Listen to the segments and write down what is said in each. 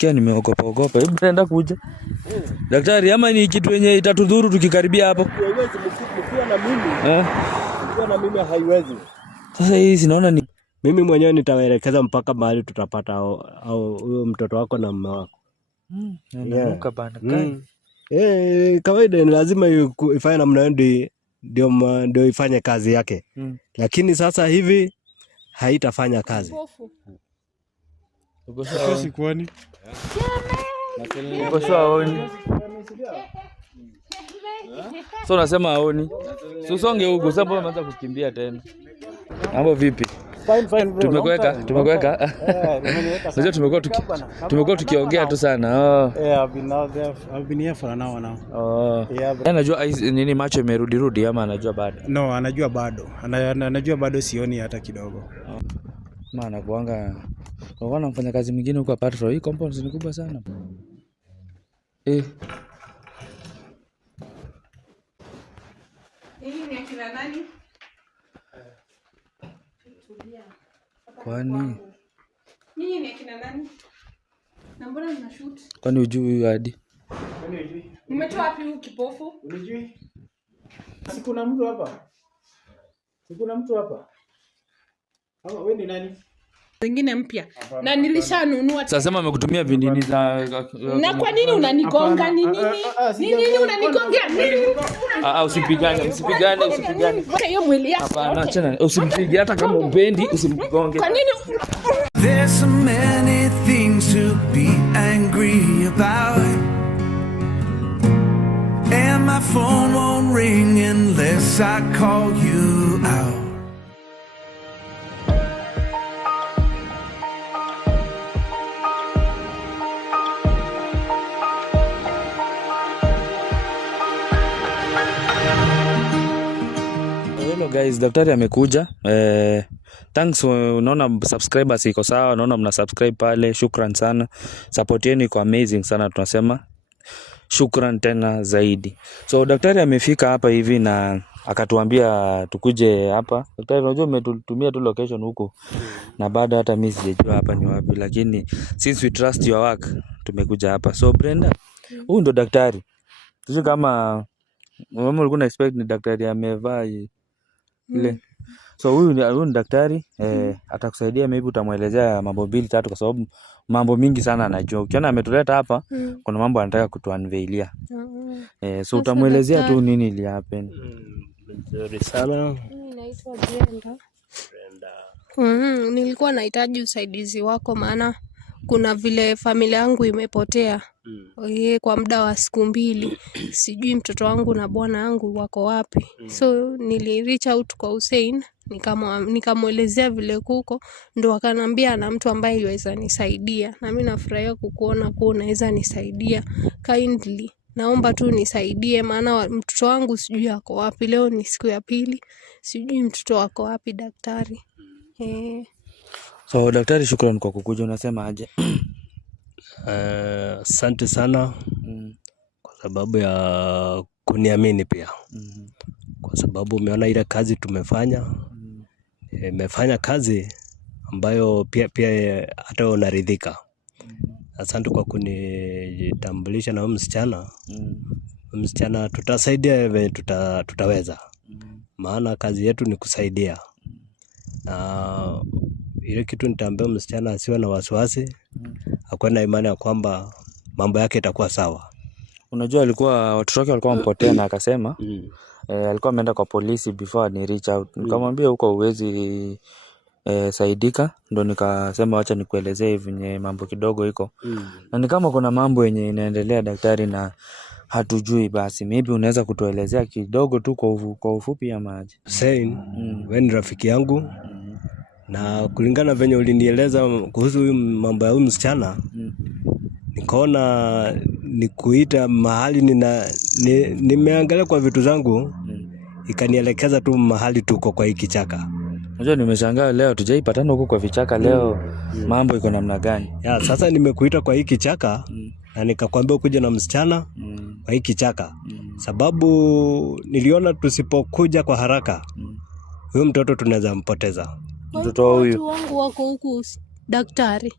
nasikia nimeogopa. Hebu nenda kuja. Daktari, ama ni kitu yenye itatudhuru tukikaribia hapo? Haiwezi mkiwa na mimi. Mkiwa na mimi haiwezi. Sasa hii sinaona ni mimi mwenyewe nitawaelekeza mpaka mahali tutapata au huyo mtoto wako na mume wako. Nanuka bana. Kawaida ni lazima ifanye namna ndio ifanye kazi yake. Lakini sasa hivi haitafanya kazi. Ugoshi kwani? Ugoshi aoni. So nasema aoni. Usonge huko sababu umeanza kukimbia tena. Mambo vipi? Fine bro. Tumekuweka. Sasa tumekuwa tukiongea tu sana. I've been here for an hour now. Anajua nini macho imerudi ama anajua bado? No, anajua bado. Anajua bado sioni hata kidogo. Maana kuanga mfanya kazi mwingine huko apart from hii compound ni kubwa sana. Hii ni akina nani? Kwani? Nyinyi ni akina nani? Na mbona mnashoot? Kwani hujui hadi? Kwani hujui? Mmetoa wapi huu kipofu? Unijui? Sikuna mtu hapa. Hawa wewe ni nani? Zingine mpya. Na nilishanunua. Sasa sema amekutumia vinini za na kwa nini unanigonga ni nini? Ni nini unanigonga? Usipigane. Kwa hiyo mwili yako. Hapana, acha usimpige hata kama umpendi usimgonge. Kwa nini? There's so many things to be angry about, and my phone won't ring unless I call you out. Hello guys, daktari amekuja. Thanks, unaona subscribers iko sawa, unaona mna subscribe pale, shukran sana. Support yenu iko amazing sana, tunasema shukran tena zaidi. So daktari amefika hapa hivi na akatuambia tukuje hapa. Daktari, unajua umetutumia tu location huko. Na baada hata mimi sijajua hapa ni wapi, lakini since we trust your work tumekuja hapa. So Brenda, huyu ndo daktari. Sisi kama mama ulikuwa expect ni daktari amevaa ile. So huyu ni daktari atakusaidia, maybe utamuelezea mambo 2-3 kwa sababu mambo mingi sana anajua. Ukiona ametuleta hapa kuna mambo anataka kutuunveilia. So utamuelezea tu nini ili happen. Nzuri sana. Mimi naitwa Brenda. Nilikuwa nahitaji usaidizi wako maana kuna vile familia yangu imepotea. Kwa muda wa siku 2. Sijui mtoto wangu na bwana wangu wako wapi. So reach out kwa Hussein, nikamuelezea vile kuko, ndo akanambia na mtu ambaye yuweza nisaidia. Na mimi nafurahia kukuona kwa unaweza nisaidia. Kindly naomba tu nisaidie maana mtoto wangu sijui ako wapi. Leo ni siku ya 2. Sijui mtoto wako wapi daktari. So daktari, shukrani kwa kukuja. Unasema aje? Asante sana kwa sababu ya kuniamini pia. Kwa sababu umeona ile kazi tumefanya. Imefanya kazi ambayo pia hata unaridhika. Asante kwa kunitambulisha na msichana. Msichana tutasaidia vile tutaweza. Maana kazi yetu ni kusaidia. Na ile kitu nitaambia msichana asiwe na wasiwasi. Akuwe na imani ya kwamba mambo yake itakuwa sawa. Unajua watoto wake walikuwa wamepotea na akasema alikuwa ameenda kwa polisi before ni reach out. Nikamwambia huko uwezi saidika, ndo nikasema acha nikuelezee venye mambo kidogo iko. Na ni kama kuna mambo yenye inaendelea daktari na hatujui, basi maybe unaweza kutuelezea kidogo tu kwa ufupi ama aje? Hussein, wewe ni rafiki yangu. Na kulingana venye ulinieleza kuhusu huyu mambo ya huyu msichana, nikaona nikuita mahali nimeangalia kwa vitu zangu, ikanielekeza tu mahali tuko kwa hii kichaka. Unajua nimeshangaa leo tujaipatana huko kwa vichaka leo. Mambo iko namna gani? Sasa nimekuita kwa hii kichaka na nikakwambia ukuje na msichana kwa hii kichaka. Sababu niliona tusipokuja kwa haraka huyo mtoto tunaweza mpoteza. Mtoto huyu wangu wako huku daktari.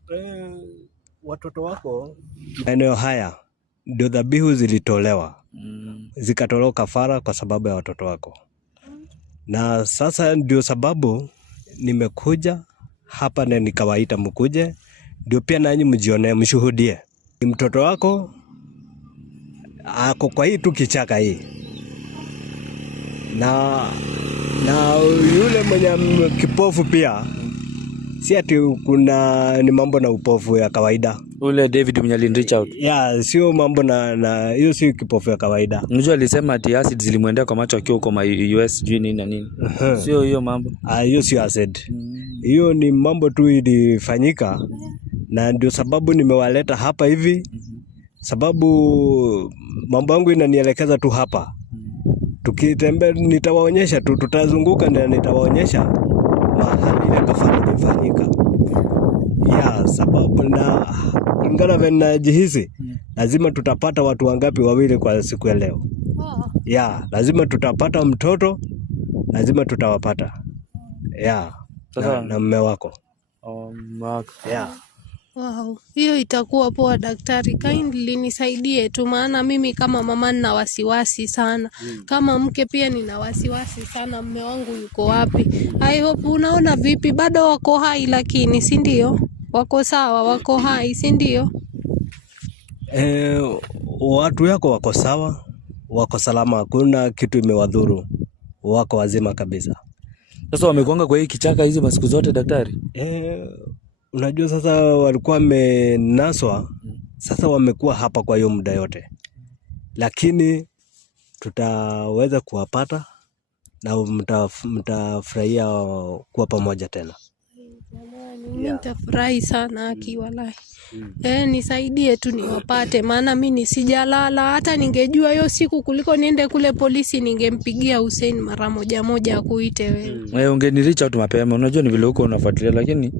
watoto wako maeneo haya ndio dhabihu zilitolewa, zikatolewa kafara kwa sababu ya watoto wako. Na sasa ndio sababu nimekuja hapa na nikawaita mkuje, ndio pia nanyi mjione, mshuhudie. Mtoto wako ako kwa hii tu kichaka hii, na yule mwenye kipofu pia, si ati kuna ni mambo na upofu ya kawaida. Ule David mwenye reach out. Yeah, sio mambo na hiyo, sio kipofu ya kawaida. Unajua alisema ati acid zilimwendea kwa macho akiwa huko US juu nini na nini. Sio hiyo mambo. Hiyo sio acid. Hiyo ni mambo tu ilifanyika, na ndio sababu nimewaleta hapa hivi, sababu mambo yangu inanielekeza tu hapa. Tukitembea nitawaonyesha tu, tutazunguka na nitawaonyesha mahali ile kafara ilifanyika. Ya sababu na ingana vena jihisi, lazima tutapata watu wangapi wawili kwa siku ya leo. Ya lazima tutapata mtoto, lazima tutawapata. Ya na mume wako. Ya. Wow, hiyo itakuwa poa daktari. Kindly nisaidie tu, maana mimi kama mama nina wasiwasi sana. Kama mke pia nina wasiwasi sana, mume wangu yuko wapi? I hope unaona vipi, bado wako hai lakini, si ndio? Wako sawa, wako hai, si ndio? Watu yako wako sawa, wako salama, hakuna kitu imewadhuru. Wako wazima kabisa. Sasa wamekuanga kwa hii kichaka hizi masiku zote daktari? Unajua sasa walikuwa wamenaswa, sasa wamekuwa hapa kwa hiyo muda yote. Lakini tutaweza kuwapata na mtafurahia kuwa pamoja tena. Nitafurahi sana akiwalai. Nisaidie tu niwapate, maana mimi sijalala. Hata ningejua hiyo siku kuliko niende kule polisi, ningempigia Hussein mara moja akuite wewe. Ungeni reach out mapema. Unajua ni vile huko unafuatilia, lakini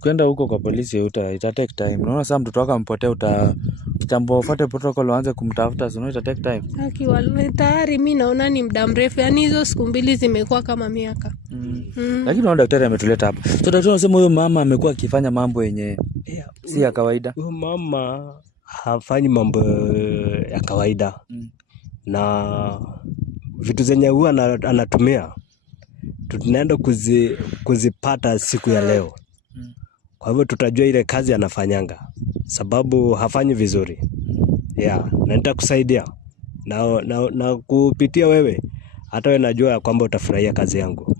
kwenda huko kwa polisi ita take time. Unaona sasa mtoto wako ampotea, kitambo ufuate protocol uanze kumtafuta, so ita take time. Akiwalai tayari mimi naona ni muda mrefu. Yaani hizo siku mbili zimekuwa kama miaka. Lakini naona daktari ametuleta hapa. So daktari anasema huyo mama amekuwa akifanya mambo yenye si ya kawaida. Huyo mama hafanyi mambo ya kawaida. Na vitu zenye huwa anatumia tunaenda kuzipata siku ya leo. Kwa hivyo tutajua ile kazi anafanyanga, sababu hafanyi vizuri. Na nitakusaidia na kupitia wewe, hata wewe najua ya kwamba utafurahia kazi yangu.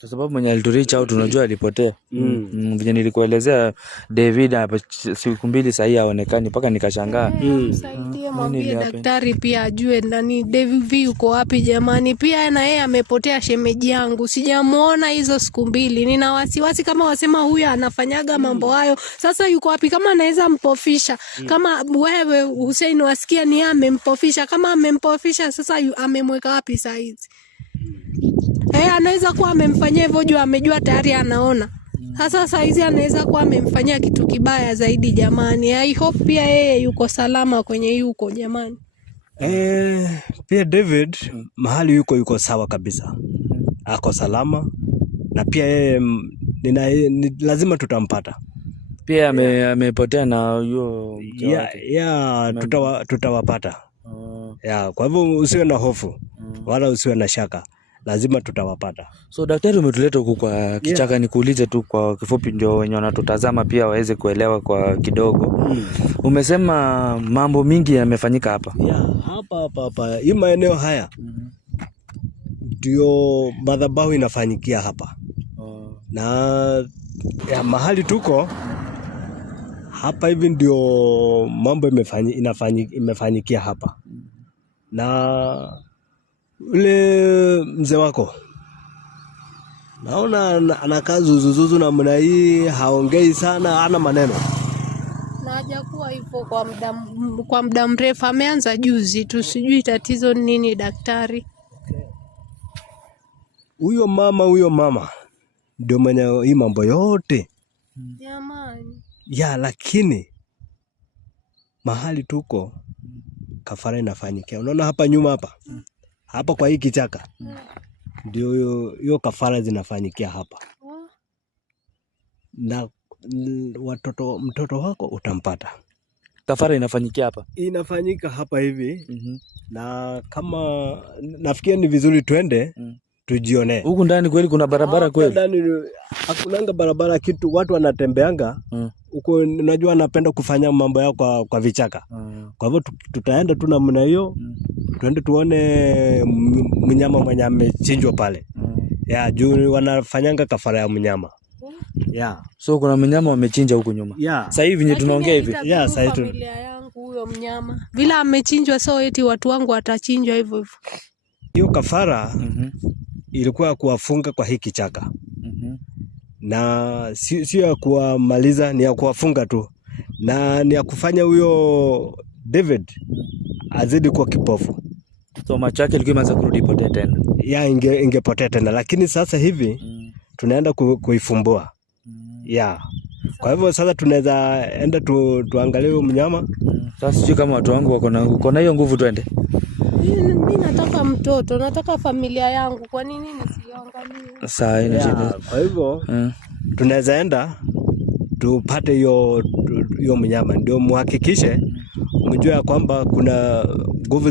Kwa sababu mwenye aliturich out unajua alipotea. Vile nilikuelezea David hapa siku mbili sasa haonekani, mpaka nikashangaa. Msaidie, mwambie daktari pia ajue ndani David yuko wapi jamani. Pia na yeye amepotea shemeji yangu. Sijamuona hizo siku mbili. Nina wasiwasi kama wasema huyu anafanyaga mambo hayo. Sasa yuko wapi? Kama anaweza mpofisha. Kama wewe Hussein wasikia ni amempofisha. Kama amempofisha sasa amemweka wapi saa hizi? Anaweza kuwa amemfanyia hivyo juu amejua tayari anaona. Sasa saa hizi anaweza kuwa amemfanyia kitu kibaya zaidi jamani. I hope pia yeye yuko salama kwenye yuko jamani. Pia David mahali yuko sawa kabisa. Ako salama, na pia yeye lazima tutampata. Pia amepotea na hiyo tutawapata. Kwa hivyo usiwe na hofu wala usiwe na shaka. Lazima tutawapata. So daktari umetuleta huku kwa kichaka, nikuulize tu kwa kifupi ndio wenye wanatutazama pia waweze kuelewa kwa kidogo. Umesema mambo mingi yamefanyika hapa. Hapa. Hii maeneo haya ndio madhabahu inafanyikia hapa. Na mahali tuko hapa hivi ndio mambo imefanyikia hapa. Na ule mzee wako naona anakaa zuzuzu na mna hii, haongei sana, hana maneno. Na hajakuwa hivyo kwa muda mrefu, ameanza juzi tu, sijui tatizo nini daktari. Huyo mama ndio mwenye hii mambo yote. Jamani. Lakini mahali tuko kafara inafanyikia. Unaona hapa nyuma hapa? Hapa kwa hii kichaka ndio hiyo kafara zinafanyikia hapa. Na mtoto wako utampata. Kafara inafanyikia hapa? Inafanyika hapa hivi. Na kama nafikiri ni vizuri twende tujione. Huku ndani kweli kuna barabara kweli? Ndani hakunanga barabara kitu, watu wanatembeanga. Huko unajua napenda kufanya mambo yao kwa vichaka. Kwa hivyo tutaenda tu namna hiyo. Tuende tuone mnyama mwenye amechinjwa pale. Ya juu wanafanyanga kafara ya mnyama. Yeah. So kuna mnyama wamechinja huko nyuma. Yeah. Sasa hivi nye tunaongea hivi. Yeah, sasa hivi familia yangu huyo mnyama. Bila amechinjwa so eti watu wangu watachinjwa hivyo hivyo. Hiyo kafara ilikuwa kuwafunga kwa hiki kichaka. Na sio ya kuwamaliza, ni ya kuwafunga tu. Na ni ya kufanya huyo David azidi kuwa kipofu. So macho yake ilikuwa imeanza kurudi potea tena. Ya ingepotea tena, lakini sasa hivi tunaenda kuifumbua. Ya. Kwa hivyo sasa tunaweza enda tuangalie huyo mnyama. Sasa sijui kama watu wangu wako na hiyo nguvu twende. Mimi nataka mtoto, nataka familia yangu. Kwa nini nisiangalie? Sawa, ina shida. Kwa hivyo tunaweza enda tupate hiyo mnyama, ndio muhakikishe mjue ya kwamba kuna nguvu,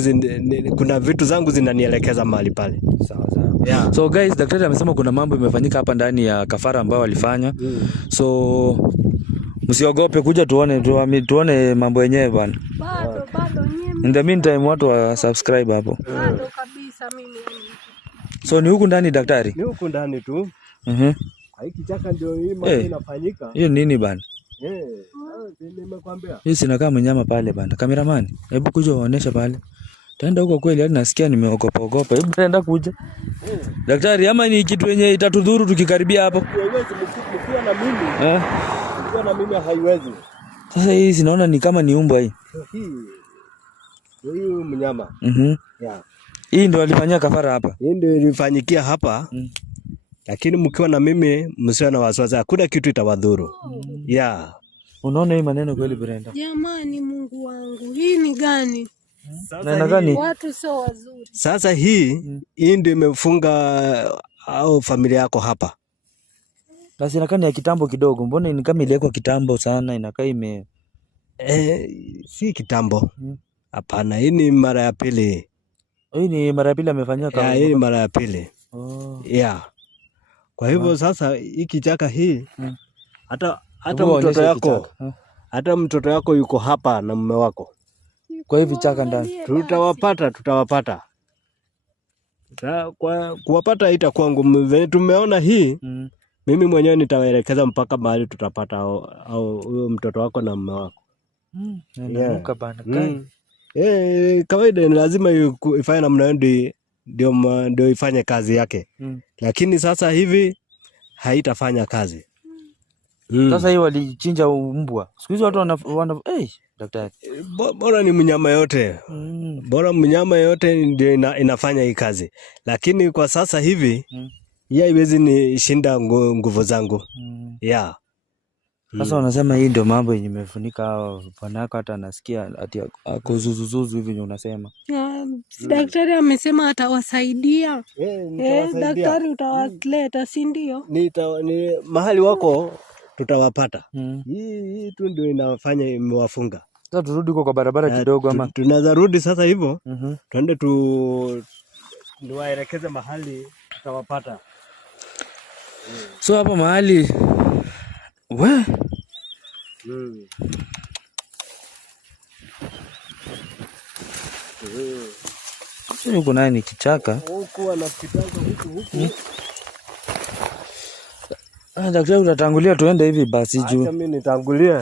kuna vitu zangu zinanielekeza mahali pale. Sawa sawa. Yeah. So guys, daktari amesema kuna mambo imefanyika hapa ndani ya kafara ambao walifanya. So msiogope kuja tuone mambo yenyewe bwana. Bado nyinyi. In the meantime watu wa subscribe hapo. Bado kabisa mimi. So ni huku ndani daktari? Ni huku ndani tu. Hiki kichaka ndio hii mambo inafanyika. Hiyo nini bana? Nimekwambia. Hii sinakaa mnyama pale bana. Cameraman, hebu kuja uoneshe pale. Taenda huko kweli, hadi nasikia nimeogopa. Hebu taenda kuja. Daktari, ama ni kitu yenye itatudhuru tukikaribia hapo? Haiwezi mkiwa na mimi. Mkiwa na mimi haiwezi. Sasa hii sinaona ni kama ni umbwa hii. Hii mnyama. Yeah. Hii ndio alifanyia kafara hapa. Hii ndio ilifanyikia hapa. Lakini mkiwa na mimi msiwe na wasiwasi, hakuna kitu itawadhuru. Yeah. Unaona hii maneno kweli Brenda? Jamani Mungu wangu, hii ni gani? Sasa gani? Watu sio wazuri. Sasa hii ndio imefunga au familia yako hapa. Basi inakaa ni ya kitambo kidogo. Mbona ni kama iliwekwa kitambo sana, inakaa si kitambo. Hapana, hii ni mara ya pili. Hii ni mara ya pili amefanyia kafara. Hii ni mara ya pili. Yeah. Kwa hivyo sasa hii kichaka hii hata mtoto yako hata mtoto yako yuko hapa na mume wako. Kwa hivi chaka ndani. Tutawapata. Kuwapata itakuwa ngumu. Tumeona hii. Mimi mwenyewe nitawaelekeza mpaka mahali tutapata au huyo mtoto wako na mume wako. Nanuka bana. Kawaida ni lazima ifanye namna hiyo ndio ifanye kazi yake. Lakini sasa hivi haitafanya kazi. Sasa hii walichinja mbwa. Siku hizi watu wana daktari. Bora ni mnyama yote. Bora mnyama yote ndio inafanya hii kazi. Lakini kwa sasa hivi hii haiwezi nishinda nguvu zangu. Yeah. Sasa wanasema hii ndio mambo yenye imefunika bwana yako, hata anasikia ati akuzuzuzu hivi unasema. Daktari amesema atawasaidia. Daktari utawaleta, si ndio? Ni mahali wako tutawapata. Hii tu ndio inafanya imewafunga. Sasa turudi kwa barabara kidogo ama tunaweza rudi sasa hivyo. Tuende niwaelekeze mahali tutawapata. So hapa mahali huku naye ni kichaka. Huku anapitanga huku. Daktari utatangulia tuende hivi basi juu. Acha mimi nitangulie.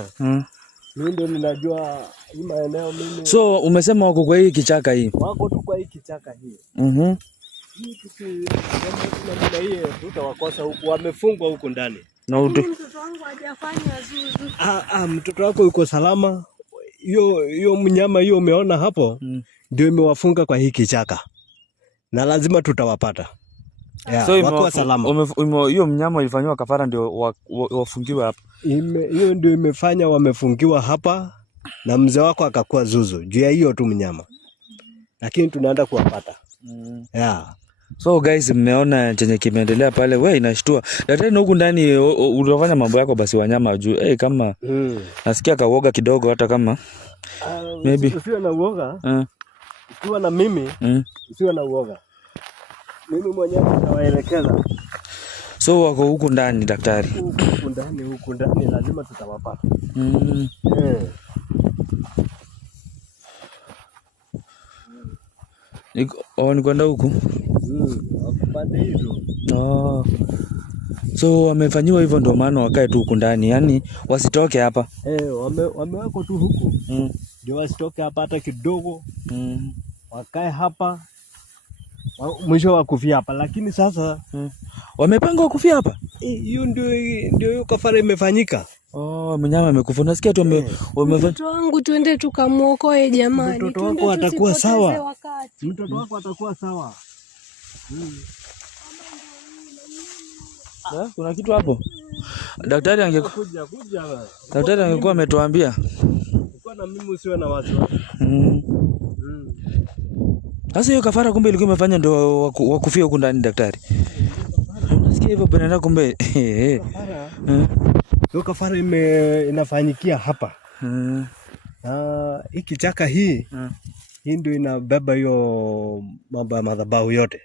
Mimi ndio ninajua hii maeneo mimi. So umesema wako kwa hii kichaka hii? Wako tu kwa hii kichaka hii. Hii kitu kama hii tutawakosa huku, wamefungwa huku ndani. Na mtoto wangu hajafanya zuzu. Mtoto wako yuko salama. Hiyo mnyama hiyo umeona hapo ndio imewafunga kwa hii kichaka. Na lazima tutawapata. So wako salama. Hiyo mnyama ilifanywa kafara ndio wafungiwe hapa. Hiyo ndio imefanya wamefungiwa hapa na mzee wako akakuwa zuzu. Juu ya hiyo tu mnyama. Lakini tunaenda kuwapata. So guys, mmeona chenye kimeendelea pale. Wewe inashtua. Daktari, na huku ndani unafanya mambo yako basi wanyama juu. Kama nasikia kawoga kidogo hata kama maybe usiwe na uoga. Ukiwa na mimi usiwe na uoga. Mimi mwenyewe nitawaelekeza. So wako huku ndani daktari. Huku ndani lazima tutawapata. Ni kwenda huku. Pande hizo. So wamefanyiwa hivyo ndio maana wakae tu huku ndani, yani wasitoke hapa. Wamewekwa tu huku. Ndio wasitoke hapa hata kidogo. Wakae hapa. Mwisho wa kufia hapa, lakini sasa wamepanga kufia hapa. Hiyo ndio kafara imefanyika. Mnyama amekufa. Nasikia tu mtoto wangu, twende tukamuokoe jamani. Mtoto wako atakuwa sawa. Mtoto wako atakuwa sawa. Kuna kitu hapo. Daktari angekuwa ametuambia. Uko na mimi usiwe na wasiwasi. Sasa hiyo kafara kumbe ilikuwa imefanya ndio wakufia huko ndani daktari. Unasikia hivyo bwana, kumbe hiyo kafara inafanyikia hapa. Hii kichaka hii ndio inabeba hiyo mambo ya madhabahu yote.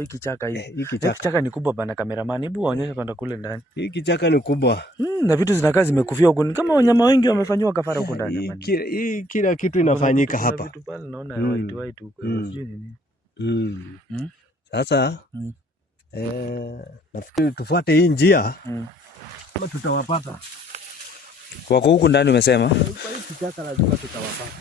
Hii kichaka hii. Hii kichaka ni kubwa bana cameraman. Hebu waonyeshe kwenda kule ndani. Hii kichaka ni kubwa. Na vitu zinakaa zimekufia huko. Kama wanyama wengi wamefanywa kafara huko ndani. Hii kila kitu inafanyika hapa. Vitu pale naona white huko. Sijui nini. Sasa nafikiri tufuate hii njia. Kama tutawapata. Wako huku ndani umesema? Hii kichaka lazima tutawapata.